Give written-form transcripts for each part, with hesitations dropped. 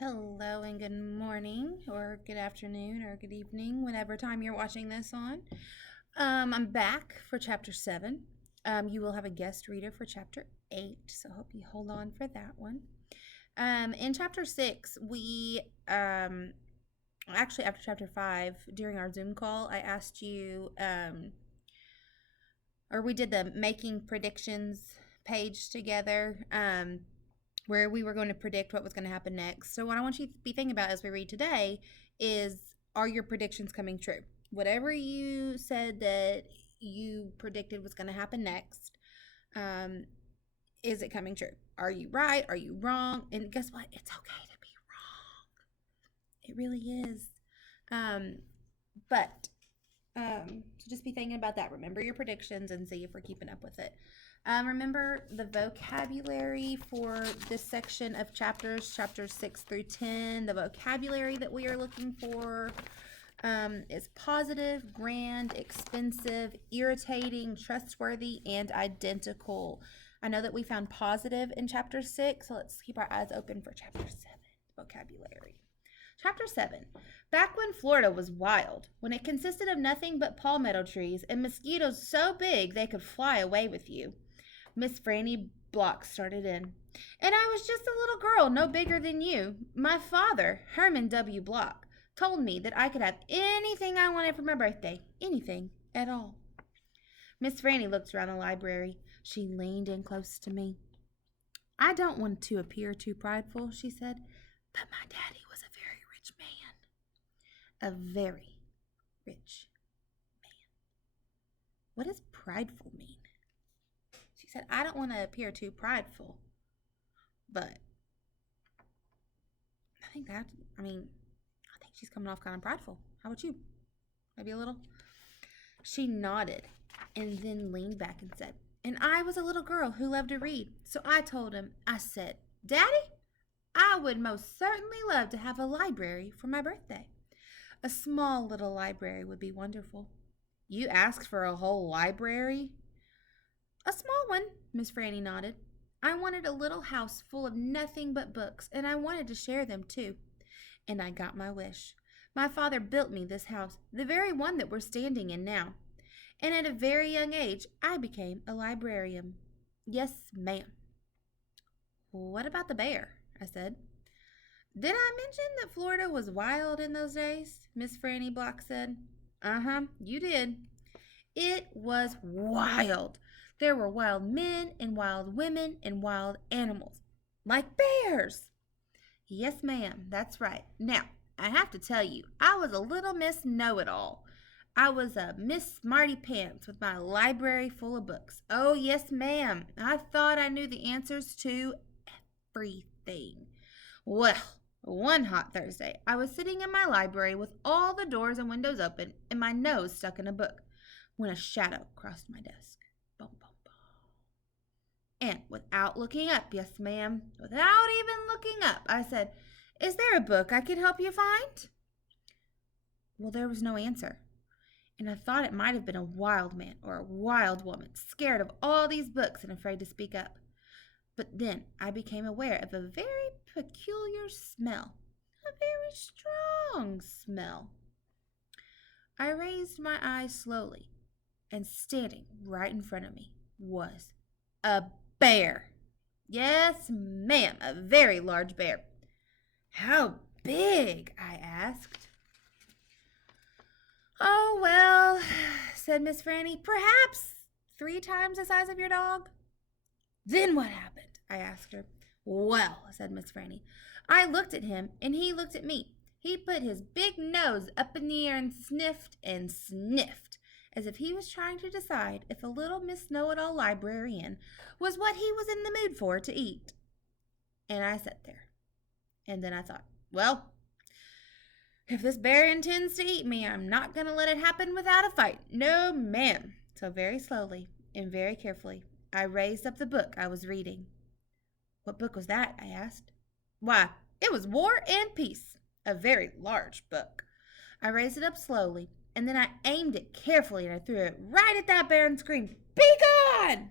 Hello and good morning, or good afternoon, or good evening, whatever time you're watching this on. I'm back for chapter 7. You will have a guest reader for chapter 8, so I hope you hold on for that one. In chapter 6, actually, after chapter 5, during our Zoom call, I asked you, or we did the making predictions page together. Where we were going to predict what was going to happen next. So what I want you to be thinking about as we read today is, are your predictions coming true? Whatever you said that you predicted was going to happen next, is it coming true? Are you right? Are you wrong? And guess what? It's okay to be wrong. It really is. So just be thinking about that. Remember your predictions and see if we're keeping up with it. Remember the vocabulary for this section of chapters 6 through 10. The vocabulary that we are looking for is positive, grand, expensive, irritating, trustworthy, and identical. I know that we found positive in chapter 6, so let's keep our eyes open for chapter 7 vocabulary. Chapter 7. Back when Florida was wild, when it consisted of nothing but palmetto trees and mosquitoes so big they could fly away with you. Miss Franny Block started in. And I was just a little girl, no bigger than you. My father, Herman W. Block, told me that I could have anything I wanted for my birthday. Anything at all. Miss Franny looked around the library. She leaned in close to me. I don't want to appear too prideful, she said, but my daddy was a very rich man. A very rich man. What does prideful mean? She said, I don't want to appear too prideful, but I think she's coming off kind of prideful. How about you? Maybe a little? She nodded and then leaned back and said, and I was a little girl who loved to read. So I told him, I said, Daddy, I would most certainly love to have a library for my birthday. A small little library would be wonderful. You asked for a whole library? A small one, Miss Franny nodded. I wanted a little house full of nothing but books, and I wanted to share them too. And I got my wish. My father built me this house, the very one that we're standing in now. And at a very young age, I became a librarian. Yes, ma'am. What about the bear? I said. Did I mention that Florida was wild in those days? Miss Franny Block said. You did. It was wild. There were wild men and wild women and wild animals. Like bears. Yes, ma'am, that's right. Now, I have to tell you, I was a little Miss Know-It-All. I was a Miss Smarty Pants with my library full of books. Oh, yes, ma'am. I thought I knew the answers to everything. Well, one hot Thursday, I was sitting in my library with all the doors and windows open and my nose stuck in a book when a shadow crossed my desk. Boom, boom, boom. And without looking up, yes, ma'am, without even looking up, I said, is there a book I could help you find? Well, there was no answer. And I thought it might have been a wild man or a wild woman, scared of all these books and afraid to speak up. But then I became aware of a very peculiar smell, a very strong smell. I raised my eyes slowly, and standing right in front of me was a bear. Yes, ma'am, a very large bear. How big? I asked. Oh, well, said Miss Franny, perhaps 3 times the size of your dog. Then what happened? I asked her. Well, said Miss Franny, I looked at him and he looked at me. He put his big nose up in the air and sniffed, as if he was trying to decide if a little Miss Know-It-All librarian was what he was in the mood for to eat. And I sat there. And then I thought, well, if this bear intends to eat me, I'm not going to let it happen without a fight. No, ma'am. So very slowly and very carefully, I raised up the book I was reading. What book was that? I asked. Why, it was War and Peace, a very large book. I raised it up slowly, and then I aimed it carefully, and I threw it right at that bear and screamed, Be gone!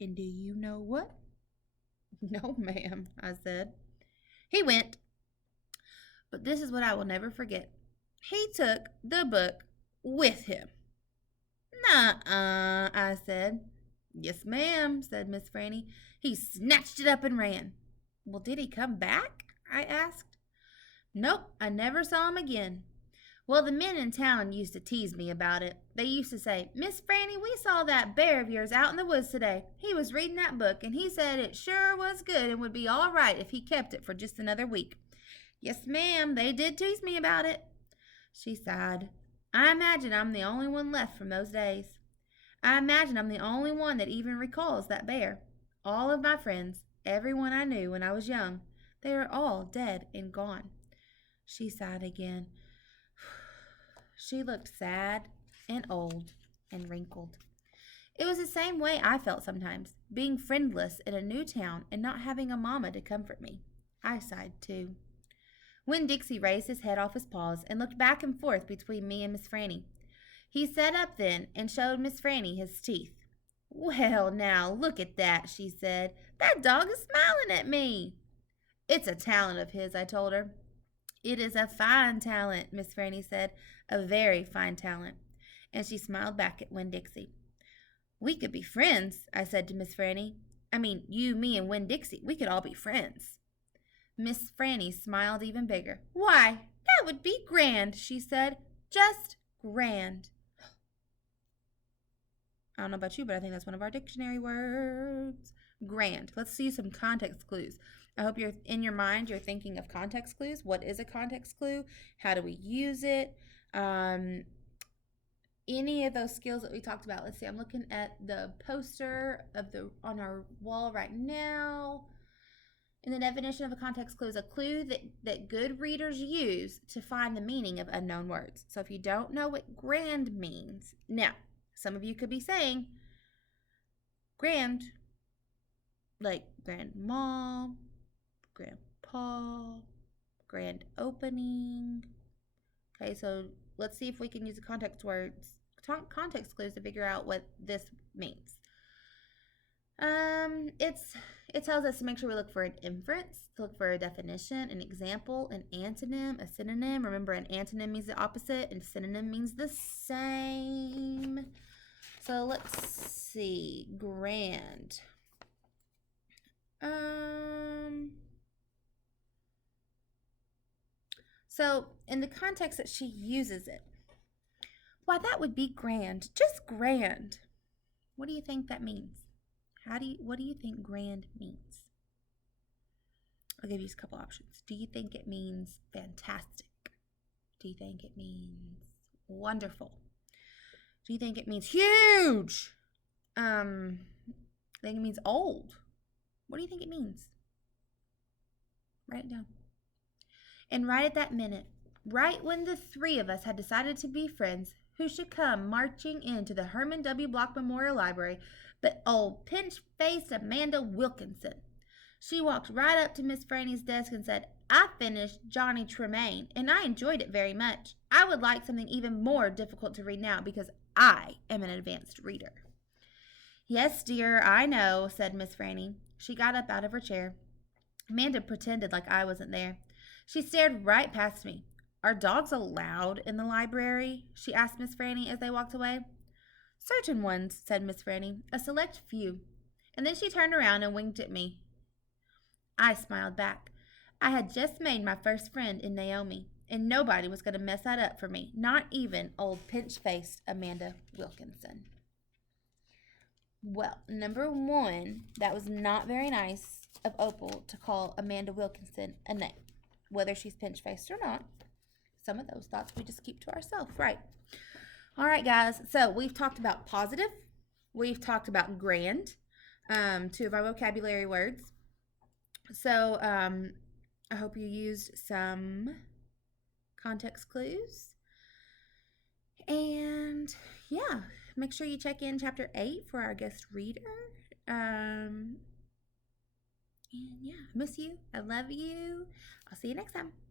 And do you know what? No, ma'am, I said. He went But this is what I will never forget. He took the book with him. Nuh-uh, I said. Yes, ma'am, said Miss Franny. He snatched it up and ran. Well, did he come back? I asked. Nope, I never saw him again. Well, the men in town used to tease me about it. They used to say, Miss Franny, we saw that bear of yours out in the woods today. He was reading that book, and he said it sure was good and would be all right if he kept it for just another week. Yes, ma'am, they did tease me about it. She sighed. I imagine I'm the only one left from those days. I imagine I'm the only one that even recalls that bear. All of my friends, everyone I knew when I was young, they are all dead and gone. She sighed again. She looked sad and old and wrinkled. It was the same way I felt sometimes, being friendless in a new town and not having a mama to comfort me. I sighed too. Winn Dixie raised his head off his paws and looked back and forth between me and Miss Franny. He sat up then and showed Miss Franny his teeth. Well, now, look at that, she said. That dog is smiling at me. It's a talent of his, I told her. It is a fine talent, Miss Franny said. A very fine talent. And she smiled back at Winn Dixie. We could be friends, I said to Miss Franny. I mean, you, me, and Winn Dixie. We could all be friends. Miss Franny smiled even bigger. Why, that would be grand, she said. Just grand. I don't know about you, but I think that's one of our dictionary words. Grand. Let's see some context clues. I hope you're in your mind, you're thinking of context clues. What is a context clue? How do we use it? Any of those skills that we talked about. Let's see, I'm looking at the poster on our wall right now. And the definition of a context clue is a clue that good readers use to find the meaning of unknown words. So if you don't know what grand means, now, some of you could be saying grand, like grandma, grandpa, grand opening. Okay, so let's see if we can use the context clues to figure out what this means. It tells us to make sure we look for an inference, to look for a definition, an example, an antonym, a synonym. Remember, an antonym means the opposite and synonym means the same. So let's see, grand. So in the context that she uses it, why, that would be grand, just grand. What do you think that means? What do you think grand means? I'll give you a couple options. Do you think it means fantastic? Do you think it means wonderful? Do you think it means huge? I think it means old. What do you think it means? Write it down. And right at that minute, right when the three of us had decided to be friends, who should come marching into the Herman W. Block Memorial Library but old pinch-faced Amanda Wilkinson. She walked right up to Miss Franny's desk and said, I finished Johnny Tremaine, and I enjoyed it very much. I would like something even more difficult to read now because I am an advanced reader. Yes, dear, I know, said Miss Franny. She got up out of her chair. Amanda pretended like I wasn't there. She stared right past me. Are dogs allowed in the library? She asked Miss Franny as they walked away. Certain ones, said Miss Franny, a select few. And then she turned around and winked at me. I smiled back. I had just made my first friend in Naomi, and nobody was going to mess that up for me, not even old pinch-faced Amanda Wilkinson. Well, number one, that was not very nice of Opal to call Amanda Wilkinson a name, whether she's pinch-faced or not. Some of those thoughts we just keep to ourselves, right? All right, guys, so we've talked about positive. We've talked about grand, two of our vocabulary words. So I hope you used some context clues. And, yeah, make sure you check in Chapter 8 for our guest reader. And, yeah, I miss you. I love you. I'll see you next time.